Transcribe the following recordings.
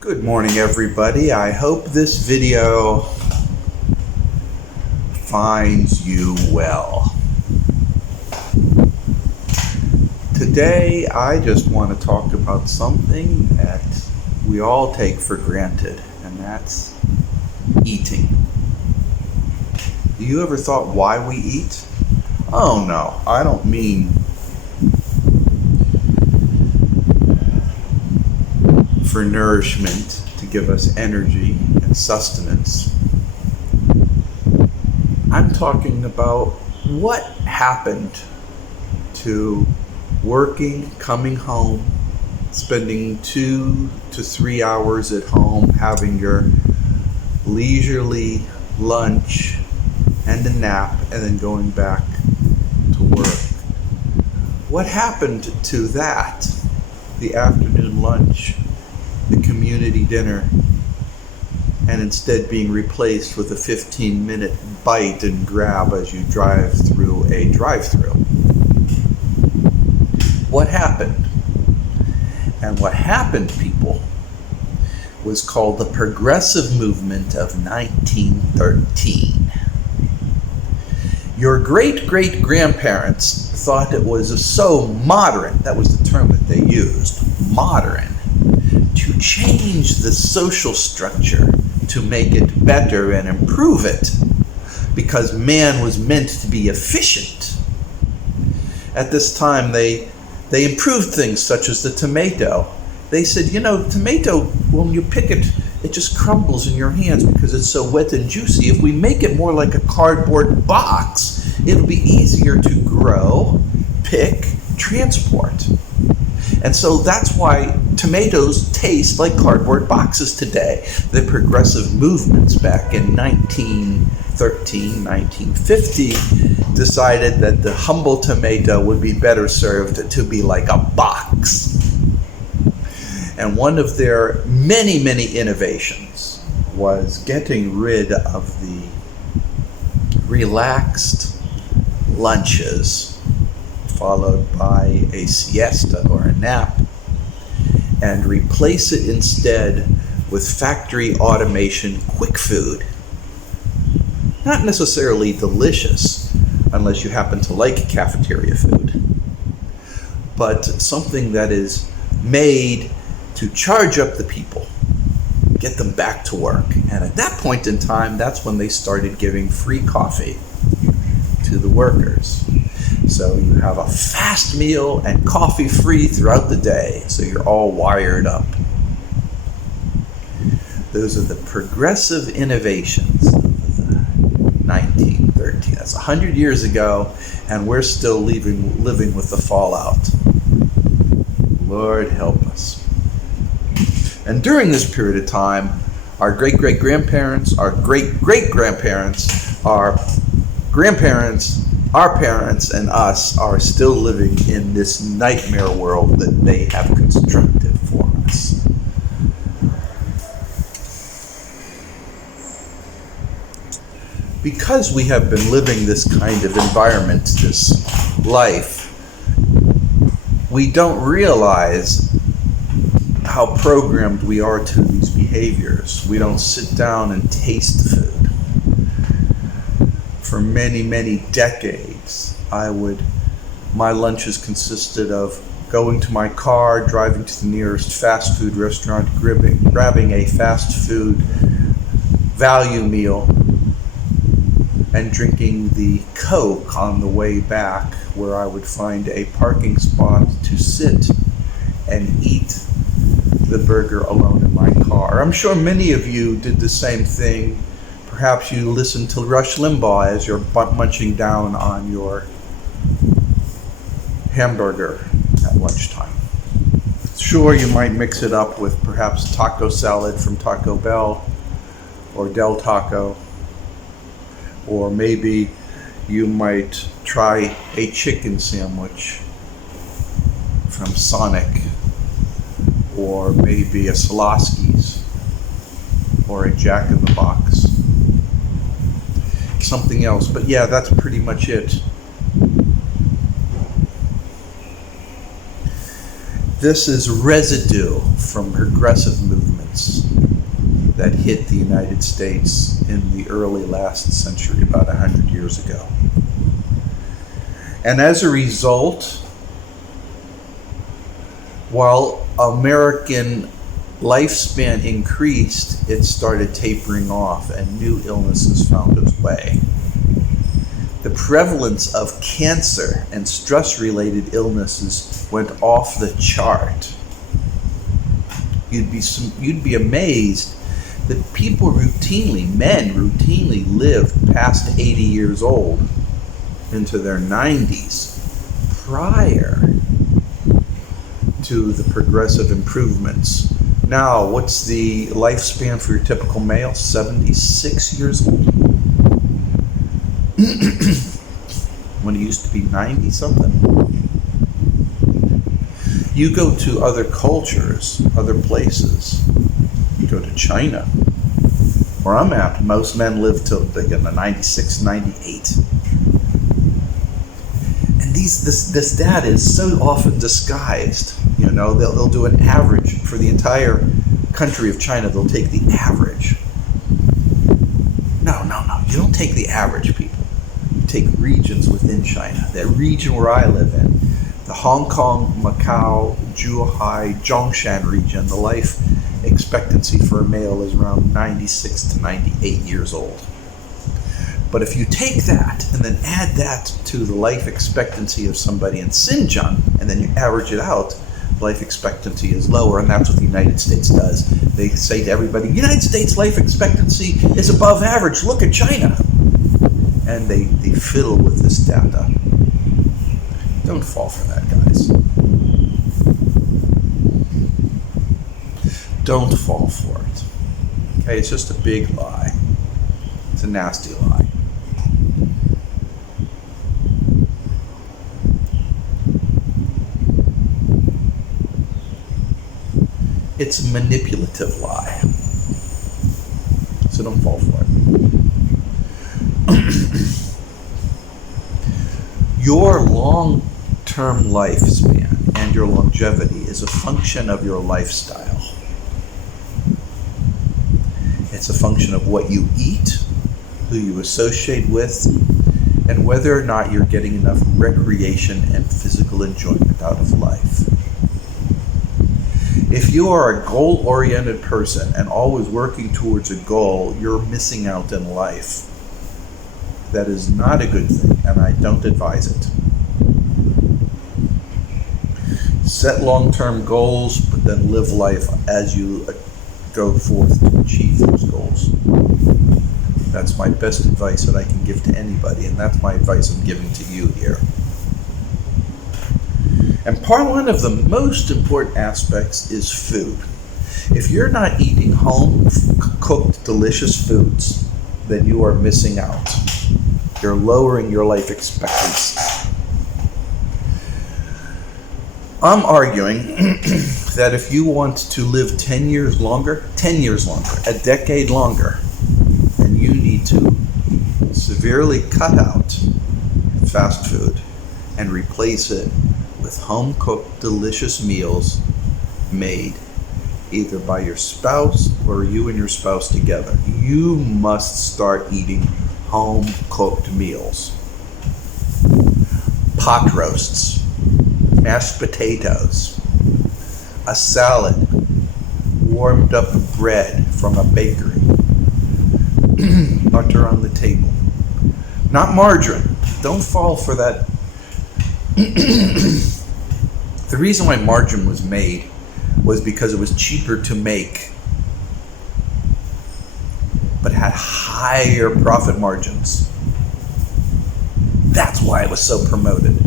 Good morning, everybody. I hope this video finds you well. Today, I just want to talk about something that we all take for granted, and that's eating. Do you ever thought why we eat? Oh no, I don't mean for nourishment to give us energy and sustenance. I'm talking about what happened to working, coming home, spending 2 to 3 hours at home, having your leisurely lunch and a nap, and then going back to work. What happened to that? The afternoon lunch, the community dinner, and instead being replaced with a 15-minute bite and grab as you drive through a drive-thru. What happened? And what happened, people, was called the Progressive Movement of 1913. Your great-great-grandparents thought it was so modern, that was the term that they used, modern, to change the social structure to make it better and improve it, because man was meant to be efficient. At this time, they improved things such as the tomato. They said, tomato, when you pick it, it just crumbles in your hands because it's so wet and juicy. If we make it more like a cardboard box, it'll be easier to grow, pick, transport. And so that's why tomatoes taste like cardboard boxes today. The progressive movements back in 1913, 1950 decided that the humble tomato would be better served to be like a box. And one of their many, many innovations was getting rid of the relaxed lunches followed by a siesta or a nap, and replace it instead with factory automation quick food. Not necessarily delicious, unless you happen to like cafeteria food, but something that is made to charge up the people, get them back to work. And at that point in time, that's when they started giving free coffee to the workers. So you have a fast meal and coffee free throughout the day, so you're all wired up. Those are the progressive innovations of the 1913. That's 100 years ago, and we're still living with the fallout. Lord help us. And during this period of time, our great-great-grandparents, our great-great-grandparents, our grandparents, our parents, and us are still living in this nightmare world that they have constructed for us. Because we have been living this kind of environment, this life, we don't realize how programmed we are to these behaviors. We don't sit down and taste the food. For many, many decades, my lunches consisted of going to my car, driving to the nearest fast food restaurant, grabbing a fast food value meal, and drinking the Coke on the way back, where I would find a parking spot to sit and eat the burger alone in my car. I'm sure many of you did the same thing. Perhaps you listened to Rush Limbaugh as you're munching down on your hamburger at lunchtime. Sure, you might mix it up with perhaps taco salad from Taco Bell or Del Taco, or maybe you might try a chicken sandwich from Sonic, or maybe a Soloski's, or a Jack in the Box. Something else, but yeah, that's pretty much it. This is residue from progressive movement. pestilence that hit the United States in the early last century, about 100 years ago. And as a result, while American lifespan increased, it started tapering off and new illnesses found its way. The prevalence of cancer and stress-related illnesses went off the chart. You'd be amazed that people men routinely lived past 80 years old into their 90s prior to the progressive improvements. Now, what's the lifespan for your typical male? 76 years old. When it used to be 90 something. You go to other cultures, other places. You go to China, where I'm at, most men live till the 96, 98. And this data is so often disguised. You know, they'll do an average for the entire country of China. They'll take the average. No. You don't take the average, people. You take regions within China. That region where I live in, the Hong Kong, Macau, Zhuhai, Zhongshan region, the life expectancy for a male is around 96 to 98 years old. But if you take that and then add that to the life expectancy of somebody in Xinjiang, and then you average it out, life expectancy is lower, and that's what the United States does. They say to everybody, United States life expectancy is above average, look at China. And they fiddle with this data. Don't fall for that, guys. Don't fall for it. Okay, it's just a big lie. It's a nasty lie. It's a manipulative lie. So don't fall for it. Your long-term lifespan and your longevity is a function of your lifestyle. It's a function of what you eat, who you associate with, and whether or not you're getting enough recreation and physical enjoyment out of life. If you are a goal-oriented person and always working towards a goal, you're missing out in life. That is not a good thing, and I don't advise it. Set long-term goals, but then live life as you go forth to achieve those goals. That's my best advice that I can give to anybody, and that's my advice I'm giving to you here. And one of the most important aspects is food. If you're not eating home-cooked, delicious foods, then you are missing out. You're lowering your life expectancy. I'm arguing that if you want to live 10 years longer, a decade longer, then you need to severely cut out fast food and replace it with home-cooked, delicious meals made either by your spouse or you and your spouse together. You must start eating home-cooked meals. Pot roasts, mashed potatoes, a salad, warmed up bread from a bakery, butter on the table. Not margarine. Don't fall for that. The reason why margarine was made was because it was cheaper to make, but had higher profit margins. That's why it was so promoted.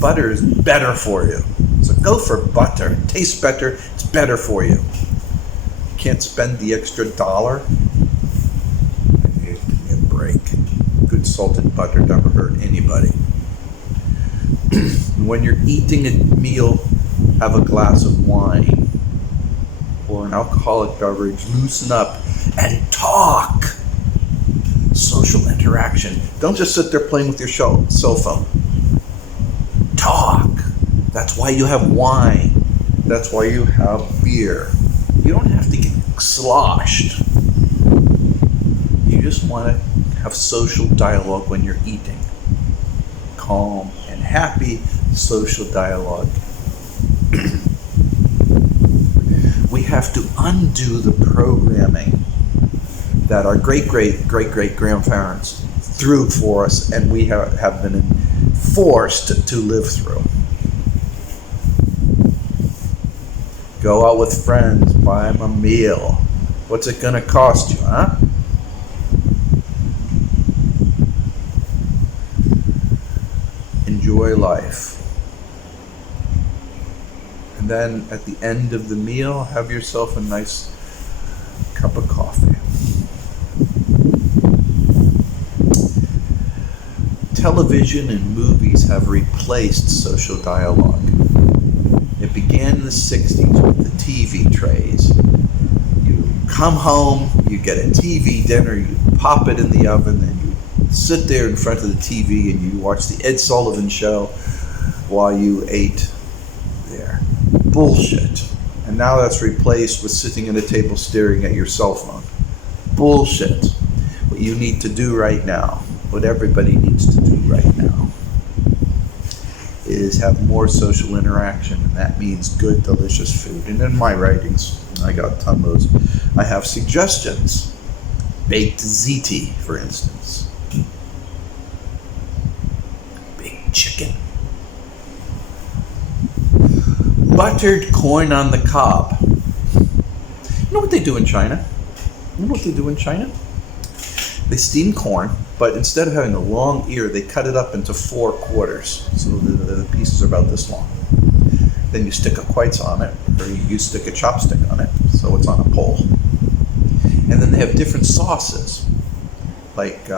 Butter is better for you. So go for butter. It tastes better. It's better for you. You can't spend the extra $1. Give me a break. Good salted butter never hurt anybody. When you're eating a meal, have a glass of wine or an alcoholic beverage. Loosen up and talk. Social interaction. Don't just sit there playing with your cell phone. Talk. That's why you have wine. That's why you have beer. You don't have to get sloshed. You just want to have social dialogue when you're eating. Calm and happy social dialogue. We have to undo the programming that our great-great-great-great-grandparents threw for us, and we have been forced to live through. Go out with friends, buy them a meal. What's it going to cost you, huh? Enjoy life. And then at the end of the meal, have yourself a nice cup of coffee. Television and movies have replaced social dialogue. It began in the 60s with the TV trays. You come home, you get a TV dinner, you pop it in the oven, and you sit there in front of the TV and you watch the Ed Sullivan Show while you ate there. Bullshit. And now that's replaced with sitting at a table staring at your cell phone. Bullshit. What you need to do right now, what everybody needs to do right now, is have more social interaction, and that means good, delicious food. And in my writings, I got ton of those. I have suggestions. Baked Ziti, for instance. Baked chicken. Buttered corn on the cob. You know what they do in China? You know what they do in China? They steam corn, but instead of having a long ear, they cut it up into 4 quarters. So the pieces are about this long. Then you stick a quoits on it, or you stick a chopstick on it, so it's on a pole. And then they have different sauces, like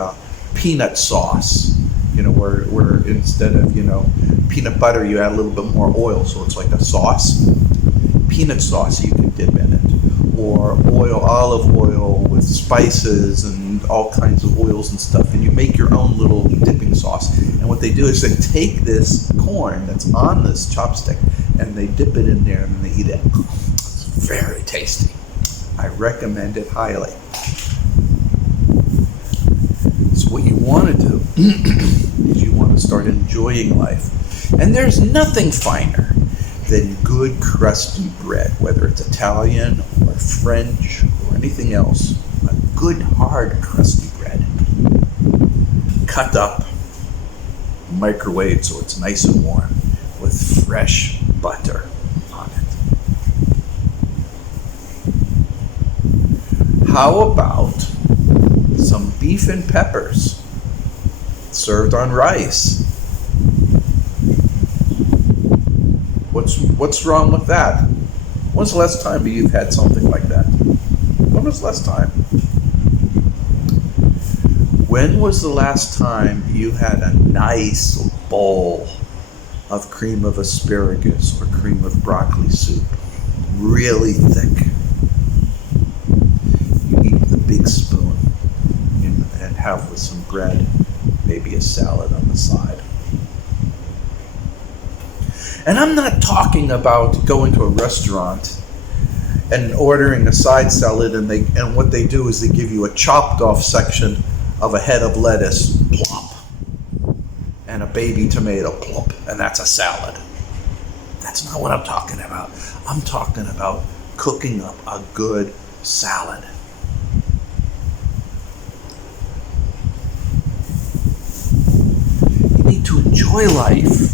peanut sauce, where instead of, peanut butter, you add a little bit more oil, so it's like a sauce. Peanut sauce you can dip in it, or olive oil with spices and all kinds of oils and stuff, and you make your own little dipping sauce. And what they do is they take this corn that's on this chopstick and they dip it in there and they eat it. It's very tasty. I recommend it highly. So what you want to do is you want to start enjoying life. And there's nothing finer than good crusty bread, whether it's Italian or French or anything else. A good hard crusty bread, cut up, microwaved so it's nice and warm, with fresh butter on it. How about some beef and peppers served on rice? What's wrong with that? When's the last time you've had something like that? When was the last time? When was the last time you had a nice bowl of cream of asparagus or cream of broccoli soup? Really thick. You eat the big spoon and have with some bread, maybe a salad on the side. And I'm not talking about going to a restaurant and ordering a side salad, and what they do is they give you a chopped off section of a head of lettuce, plop, and a baby tomato, plop, and that's a salad. That's not what I'm talking about. I'm talking about cooking up a good salad. You need to enjoy life.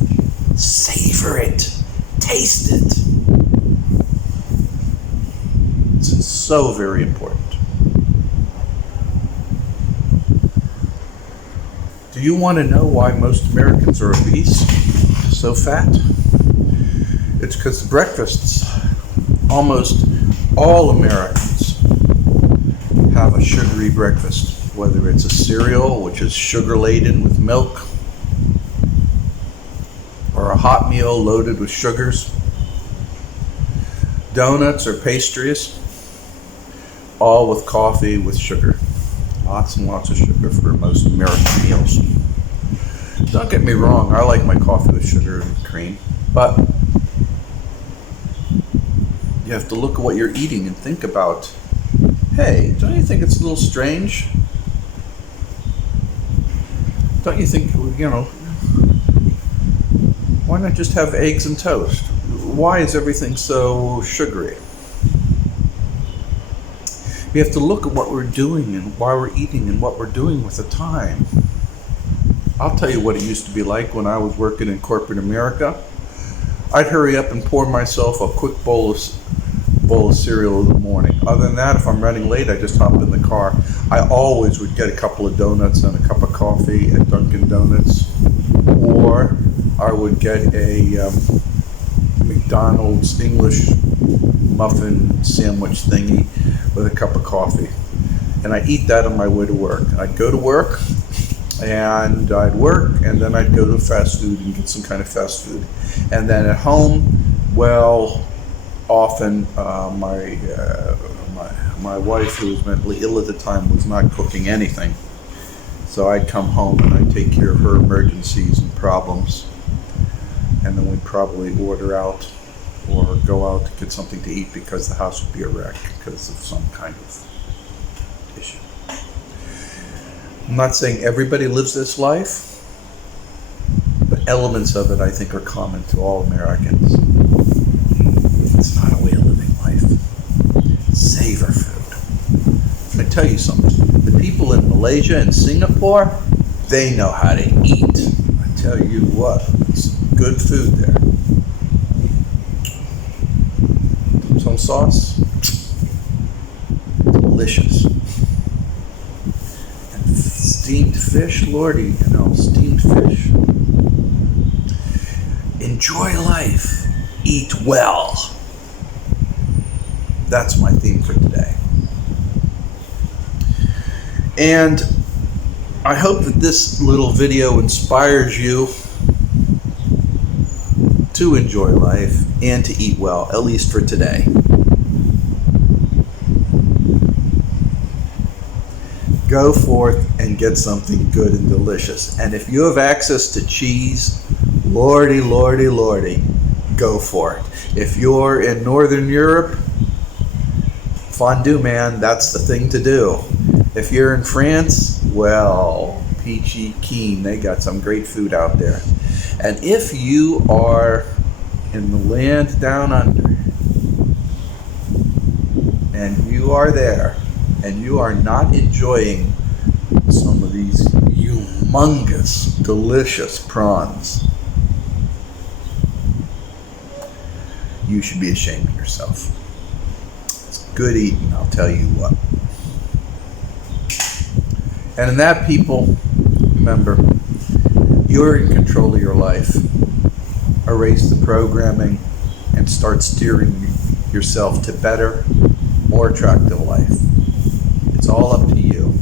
Savor it. Taste it. It's so very important. Do you want to know why most Americans are obese? So fat? It's because breakfasts, almost all Americans have a sugary breakfast. Whether it's a cereal, which is sugar laden with milk, or a hot meal loaded with sugars, donuts or pastries, all with coffee with sugar. Lots and lots of sugar for most American meals. Don't get me wrong, I like my coffee with sugar and cream, but You have to look at what you're eating and think about, hey, don't you think it's a little strange? Don't you think, why not just have eggs and toast? Why is everything so sugary? We have to look at what we're doing and why we're eating and what we're doing with the time. I'll tell you what it used to be like when I was working in corporate America. I'd hurry up and pour myself a quick bowl of cereal in the morning. Other than that, if I'm running late, I just hop in the car. I always would get a couple of donuts and a cup of coffee at Dunkin' Donuts, or I would get a McDonald's English muffin sandwich thingy with a cup of coffee. And I'd eat that on my way to work. I'd go to work, and I'd work, and then I'd go to fast food and get some kind of fast food. And then at home, well, often my wife, who was mentally ill at the time, was not cooking anything. So I'd come home and I'd take care of her emergencies and problems. And then we'd probably order out or go out to get something to eat because the house would be a wreck because of some kind of issue. I'm not saying everybody lives this life, but elements of it I think are common to all Americans. It's not a way of living life. Savor food. Let me tell you something. The people in Malaysia and Singapore, they know how to eat. I tell you what, it's good food there. Some sauce, delicious. And steamed fish, lordy, steamed fish. Enjoy life. Eat well. That's my theme for today. And I hope that this little video inspires you to enjoy life and to eat well, at least for today. Go forth and get something good and delicious. And if you have access to cheese, lordy, lordy, lordy, go for it. If you're in Northern Europe, fondue, man, that's the thing to do. If you're in France, well, peachy keen, they got some great food out there. And if you are in the land down under, and you are there, and you are not enjoying some of these humongous, delicious prawns, you should be ashamed of yourself. It's good eating, I'll tell you what. And in that, people, remember, you're in control of your life. Erase the programming and start steering yourself to better, more attractive life. It's all up to you.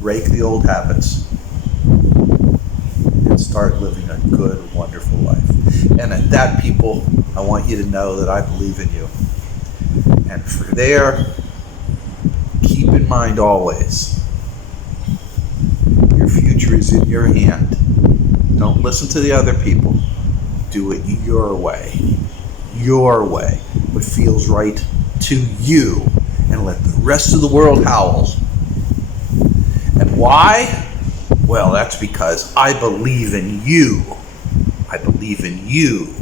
Rake the old habits and start living a good, wonderful life. And at that, people, I want you to know that I believe in you. And for there, keep in mind always, your future is in your hand. Don't listen to the other people. Do it your way. Your way. What feels right to you. And let the rest of the world howl. And why? Well, that's because I believe in you. I believe in you.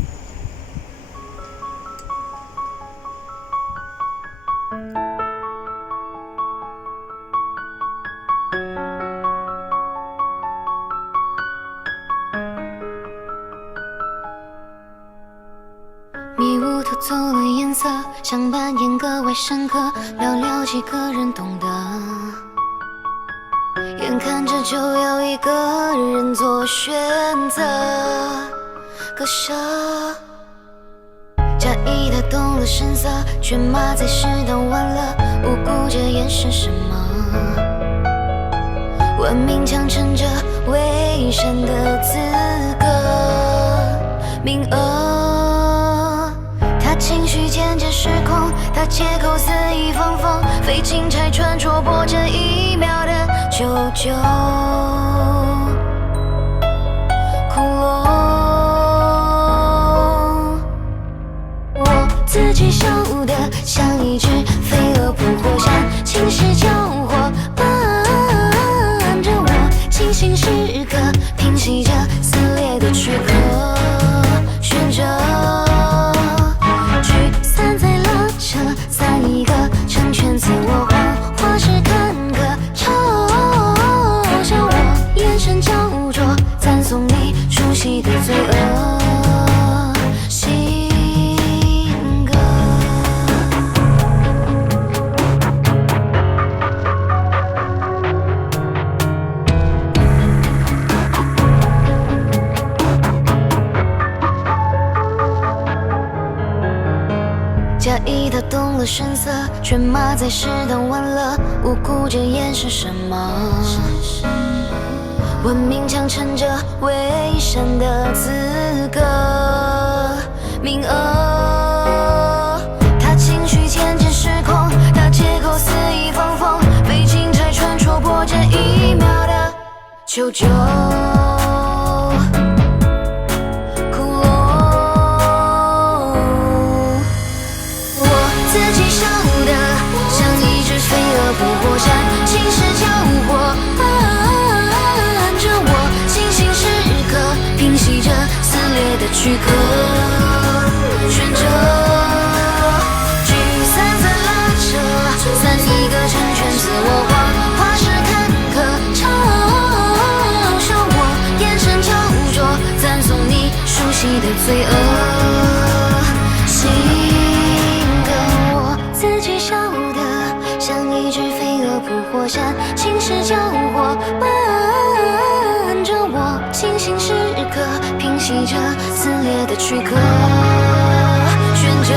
迷雾偷走了颜色，想扮演格外深刻，寥寥几个人懂得。眼看着就要一个人做选择，割舍，假意的动了声色，却码在适当晚了，无辜这眼神什么？玩命强撑着伪善的资格，名额。他情绪渐渐失控，他借口肆意放风，非钦差穿戳破这一秒的救救。窟窿，我自己手的像一只飞蛾扑火山，侵蚀交火伴着我，清醒时刻平息着撕裂的躯壳，悬着聚散在拉扯，散一个成全自我谎话是坎坷，嘲笑我眼神焦灼，赞颂你熟悉的罪恶。假意他动了声色，却码在适当玩乐，无辜着掩饰什么？文明强撑着伪善的资格，名额。他情绪渐渐失控，他借口肆意放风，被警察穿戳破这一秒的求救。不火山，侵蚀交火伴着我，清醒时刻平息着撕裂的躯壳，悬着聚散在拉扯，散一个成全自我谎话是坎坷，嘲笑我眼神焦灼，赞颂你熟悉的罪恶，心跟我自己笑得像一只飞蛾扑火山，侵蚀交火伴着我，清醒时刻平息着撕裂的躯壳，悬着